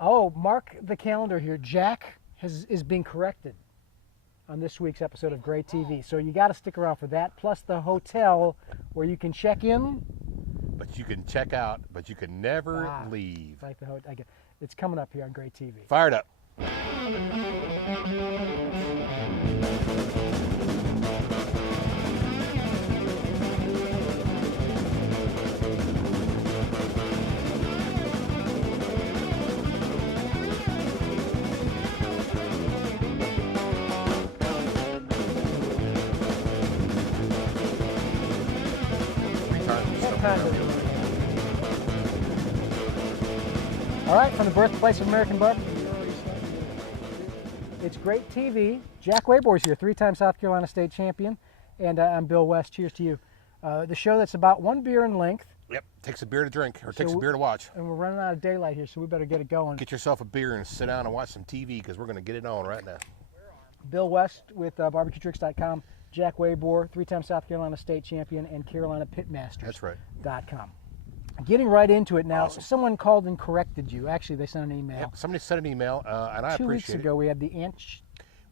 Oh, mark the calendar here. Jack is being corrected on this week's episode of Great TV. So you got to stick around for that, plus the hotel where you can check in. But you can check out, but you can never leave. Like the hotel. It's coming up here on Great TV. Fired up. All right, from the birthplace of American barbecue, it's Great TV. Jack Waybor's here, 3-time South Carolina state champion, and I'm Bill West. Cheers to you. The show that's about one beer in length. Yep, takes a beer to drink, or takes a beer to watch. And we're running out of daylight here, so we better get it going. Get yourself a beer and sit down and watch some TV, because we're going to get it on right now. Bill West with barbecuetricks.com. Jack Waybor, 3-time South Carolina state champion, and Carolina Pitmasters. That's right. .com. Getting right into it now. Awesome. Someone called and corrected you. Actually, they sent an email. Yep, somebody sent an email, and I appreciate it. 2 weeks ago, we had the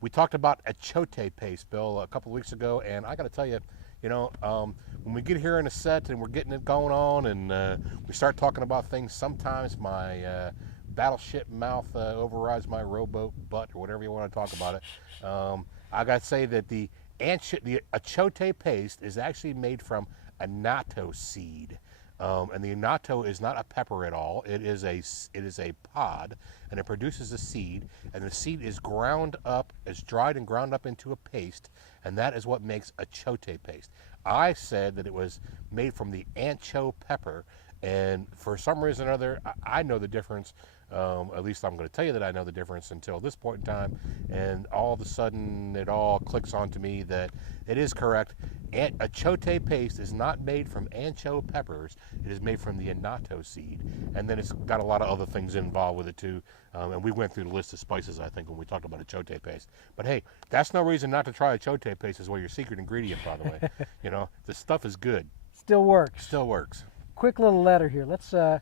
We talked about a Chote Paste, Bill, a couple of weeks ago, and I got to tell you, when we get here in a set and we're getting it going on, and we start talking about things, sometimes my battleship mouth overrides my rowboat butt, or whatever you want to talk about it. I got to say that a Chote Paste is actually made from annatto seed. And the annatto is not a pepper at all. It is a pod, and it produces a seed, and the seed is ground up, is dried and ground up into a paste, and that is what makes a Chote Paste. I said that it was made from the ancho pepper, and for some reason or other, I know the difference. At least I'm going to tell you that I know the difference until this point in time, and all of a sudden it all clicks onto me that it is correct. A Chote Paste is not made from ancho peppers. It is made from the annatto seed, and then it's got a lot of other things involved with it too. And we went through the list of spices, I think, when we talked about a Chote Paste. But hey, that's no reason not to try a Chote Paste as well. Your secret ingredient, by the way. The stuff is good. Still works. Still works. Quick little letter here. Let's go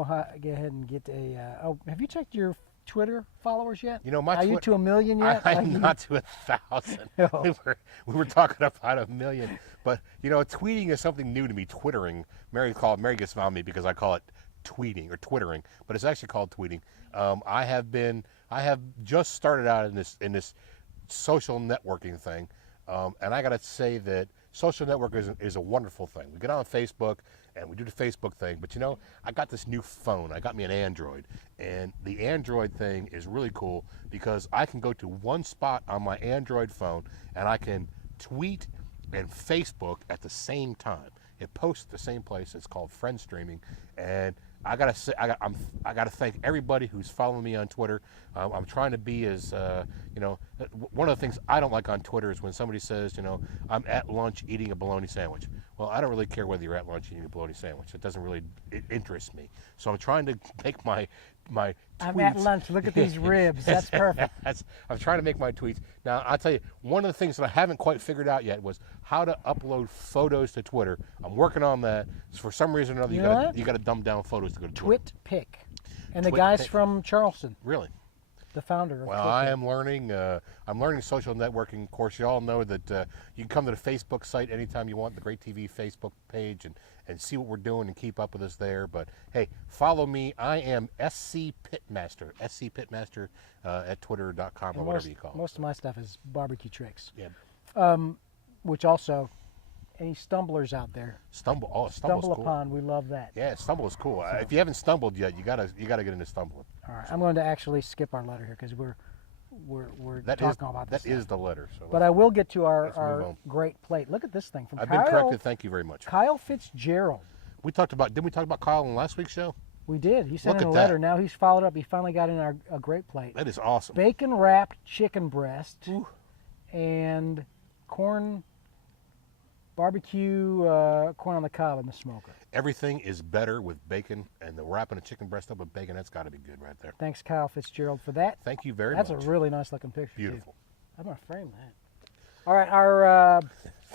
ahead and get a. Have you checked your Twitter followers yet? Are you to 1 million yet? I'm not to 1,000. No. We were talking about 1 million, but tweeting is something new to me. Twittering, Mary gets on me because I call it tweeting or twittering, but it's actually called tweeting. I have just started out in this social networking thing, and I got to say that social network is a wonderful thing. We get on Facebook and we do the Facebook thing, but I got this new phone. I got me an Android, and the Android thing is really cool because I can go to one spot on my Android phone and I can tweet and Facebook at the same time. It posts at the same place. It's called friend streaming, and I gotta say, I gotta thank everybody who's following me on Twitter. I'm trying to be as one of the things I don't like on Twitter is when somebody says, I'm at lunch eating a bologna sandwich. Well, I don't really care whether you're at lunch eating a bologna sandwich. It doesn't really interest me. So I'm trying to make my tweets. I'm at lunch. Look at these ribs. That's perfect. I'm trying to make my tweets. Now, I'll tell you, one of the things that I haven't quite figured out yet was how to upload photos to Twitter. I'm working on that. For some reason or other, you got to dumb down photos to go to Twitter. TwitPic. And the guy's TwitPic. from Charleston. Really? The founder of Well, TwitPic. I am learning. I'm learning social networking. Of course, you all know that you can come to the Facebook site anytime you want, the Great TV Facebook page, and see what we're doing and keep up with us there. But hey, follow me. I am SC Pitmaster. SC Pitmaster at twitter.com or whatever you call it. Most of my stuff is barbecue tricks. Yeah. Which also, any stumblers out there, Stumble stumble cool. upon, we love that. Yeah, Stumble is cool. If you haven't stumbled yet, you gotta get into stumbling. All right, I'm going to actually skip our letter here because we're talking about this. That is the letter. So but I will get to move our on. great plate. Look at this thing from I've Kyle. been corrected. Thank you very much. Kyle Fitzgerald. Didn't we talk about Kyle in last week's show? We did. He sent Look in a at letter. that. Now he's followed up. He finally got in a great plate. That is awesome. Bacon wrapped chicken breast. Ooh. And corn barbecue corn on the cob in the smoker. Everything is better with bacon, and the wrapping a chicken breast up with bacon, that's got to be good right there. Thanks, Kyle Fitzgerald, for that. Thank you very That's much. a really nice looking picture. Beautiful. Too. I'm going to frame that. All right,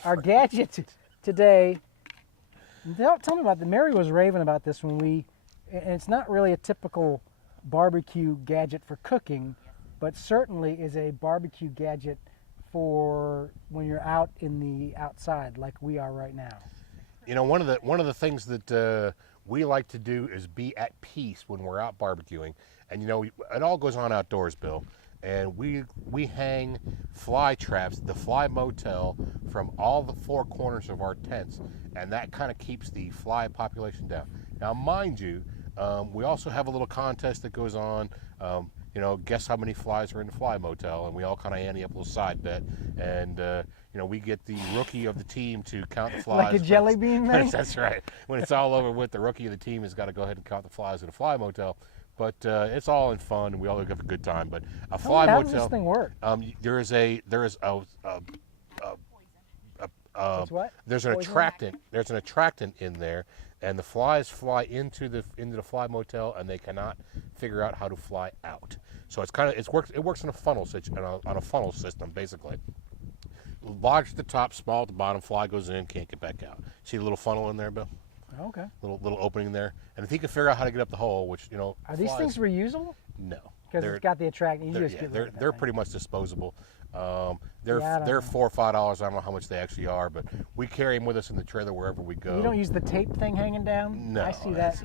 our gadget today. Tell me about that. Mary was raving about this when and it's not really a typical barbecue gadget for cooking, but certainly is a barbecue gadget for when you're out in the outside like we are right now. You know, one of the things that we like to do is be at peace when we're out barbecuing, and you know, it all goes on outdoors, Bill. And we hang fly traps, the fly motel, from all the four corners of our tents, and that kind of keeps the fly population down. Now, mind you, we also have a little contest that goes on. You know, guess how many flies are in the fly motel, and we all kind of ante up a little side bet, and you know, we get the rookie of the team to count the flies. Like a jelly bean thing? That's right. When it's all over with, the rookie of the team has got to go ahead and count the flies in the fly motel. But it's all in fun, and we all have a good time. But a fly how motel. does this thing work? There's an attractant in there, and the flies fly into the fly motel, and they cannot figure out how to fly out. So it works on a funnel system basically. Large at the top, small at the bottom. Fly goes in, can't get back out. See the little funnel in there, Bill? Okay. Little opening there, and if he can figure out how to get up the hole, which, you know, Are these things reusable? No, Because it's got the attractant. You just get rid of that they're thing. pretty much disposable. I They're don't know. $4 or $5. I don't know how much they actually are, but we carry them with us in the trailer wherever we go. You don't use the tape thing hanging down? No, I see that.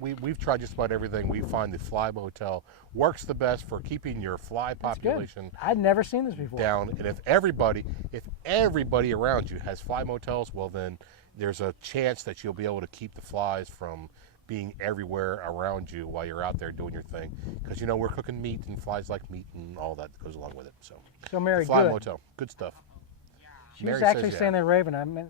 We've tried just about everything. We find the fly motel works the best for keeping your fly That's good. population I'd never seen this before. down. And if everybody around you has fly motels, well, then there's a chance that you'll be able to keep the flies from being everywhere around you while you're out there doing your thing. Because, you know, we're cooking meat, and flies like meat, and all that goes along with it. So Mary, the fly good. motel, good stuff. She Mary was actually says saying there, Raven. I mean,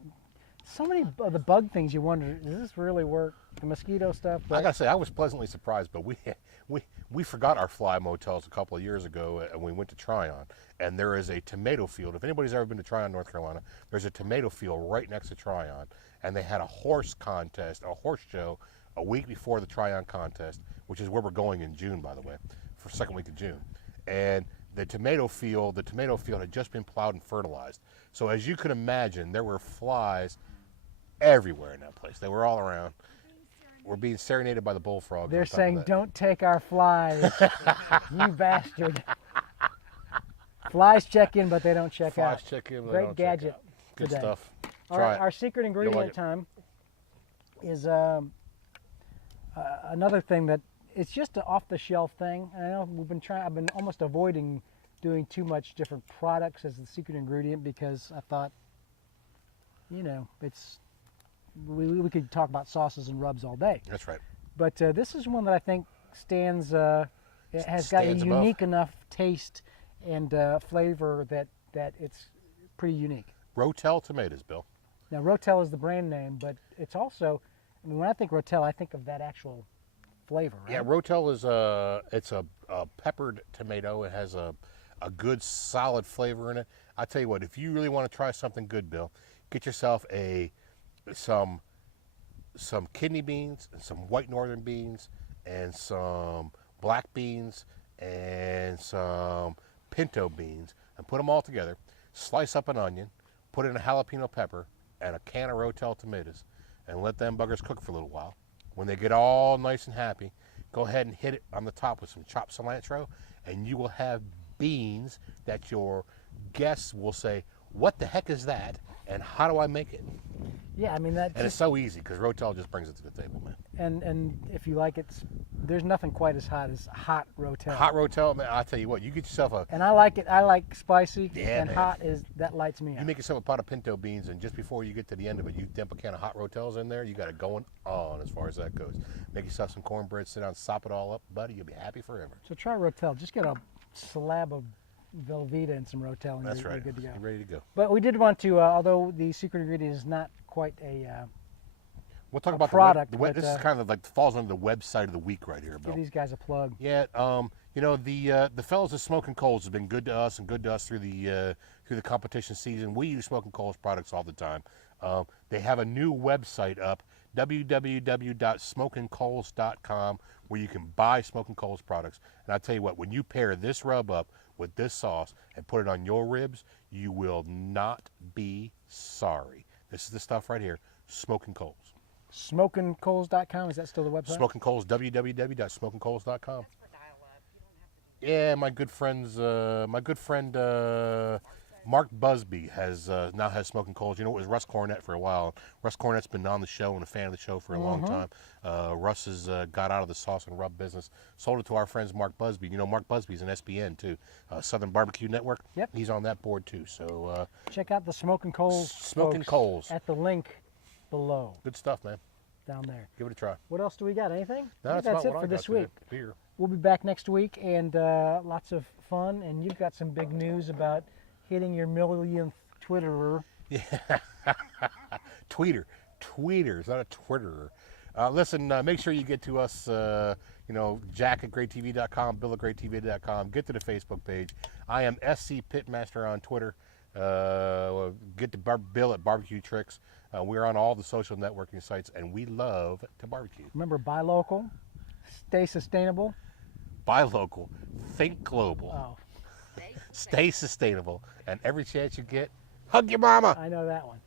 so many of the bug things you wonder, does this really work? The mosquito stuff. I gotta say, I was pleasantly surprised, but we forgot our fly motels a couple of years ago, and we went to Tryon, and there is a tomato field. If anybody's ever been to Tryon, North Carolina, there's a tomato field right next to Tryon, and they had a horse contest, a horse show, a week before the Tryon contest, which is where we're going in June, by the way, for second week of June. And the tomato field had just been plowed and fertilized. So as you can imagine, there were flies everywhere in that place. They were all around. We're being serenaded by the bullfrogs. They're saying, "Don't take our flies, you bastard." Flies check in, but they don't check out. Flies check in, but they Great don't gadget check out. Good today. stuff. All Try right, it. our secret ingredient like it. time is another thing that it's just an off-the-shelf thing. And I know I've been almost avoiding doing too much different products as the secret ingredient because I thought, you know, we could talk about sauces and rubs all day. That's right. But this is one that I think stands. It has got a Stands above. unique enough taste and flavor that it's pretty unique. Rotel Tomatoes, Bill. Now, Rotel is the brand name, but it's also, I mean, when I think Rotel, I think of that actual flavor, right? Yeah, Rotel is it's a peppered tomato. It has a good solid flavor in it. I tell you what, if you really want to try something good, Bill, get yourself some kidney beans and some white northern beans and some black beans and some pinto beans, and put them all together. Slice up an onion, put in a jalapeno pepper and a can of Rotel tomatoes, and let them buggers cook for a little while. When they get all nice and happy, go ahead and hit it on the top with some chopped cilantro, and you will have beans that your guests will say, "What the heck is that? And how do I make it?" Yeah, I mean that. And it's so easy because Rotel just brings it to the table, man. And if you like it, there's nothing quite as hot as hot Rotel. Hot Rotel, man. I tell you what, you get yourself a. And I like it. I like spicy. Yeah, and man. hot that lights me You up. make yourself a pot of pinto beans, and just before you get to the end of it, you dump a can of hot Rotels in there. You got it going on as far as that goes. Make yourself some cornbread, sit down, sop it all up, buddy. You'll be happy forever. So try Rotel. Just get a slab of Velveeta and some Rotel, and That's you're right. good to go. You're ready to go. But we did want to, although the secret ingredient is not quite a, We'll talk a about product, the web. but, This is kind of like falls under the website of the week right here, Bill. give these guys a plug. Yeah, you know, the fellows at Smoking Coals have been good to us and good to us through the competition season. We use Smoking Coals products all the time. They have a new website up, www.smokingcoals.com, where you can buy Smoking Coals products. And I tell you what, when you pair this rub up with this sauce and put it on your ribs, you will not be sorry. This is the stuff right here, Smoking Coals. smokingcoals.com. Is that still the website? Smoking Coals, www.smokingcoals.com. That's for dial-up. You don't have to do Yeah, my good friend Mark Busby now has Smoking Coals. You know, it was Russ Cornett for a while. Russ Cornett's been on the show and a fan of the show for a long time. Russ has got out of the sauce and rub business, sold it to our friends Mark Busby. You know, Mark Busby's an SBN too, Southern Barbecue Network. Yep. He's on that board too. So Check out the Smoking Coals. Smoking folks Coals. at the link below Good stuff, man. down there. Give it a try. What else do we got? Anything? No, I think that's it about what for I this got today. week. Beer. We'll be back next week and lots of fun. And you've got some big news about hitting your millionth Twitterer. Yeah. Tweeter, is not a Twitterer. Listen, make sure you get to us, Jack at GreatTV.com, Bill at GreatTV.com. Get to the Facebook page. I am SC Pitmaster on Twitter. Get to Bill at Barbecue Tricks. We're on all the social networking sites, and we love to barbecue. Remember, buy local, stay sustainable. Buy local, think global, Oh, stay sustainable, and every chance you get, hug your mama. I know that one.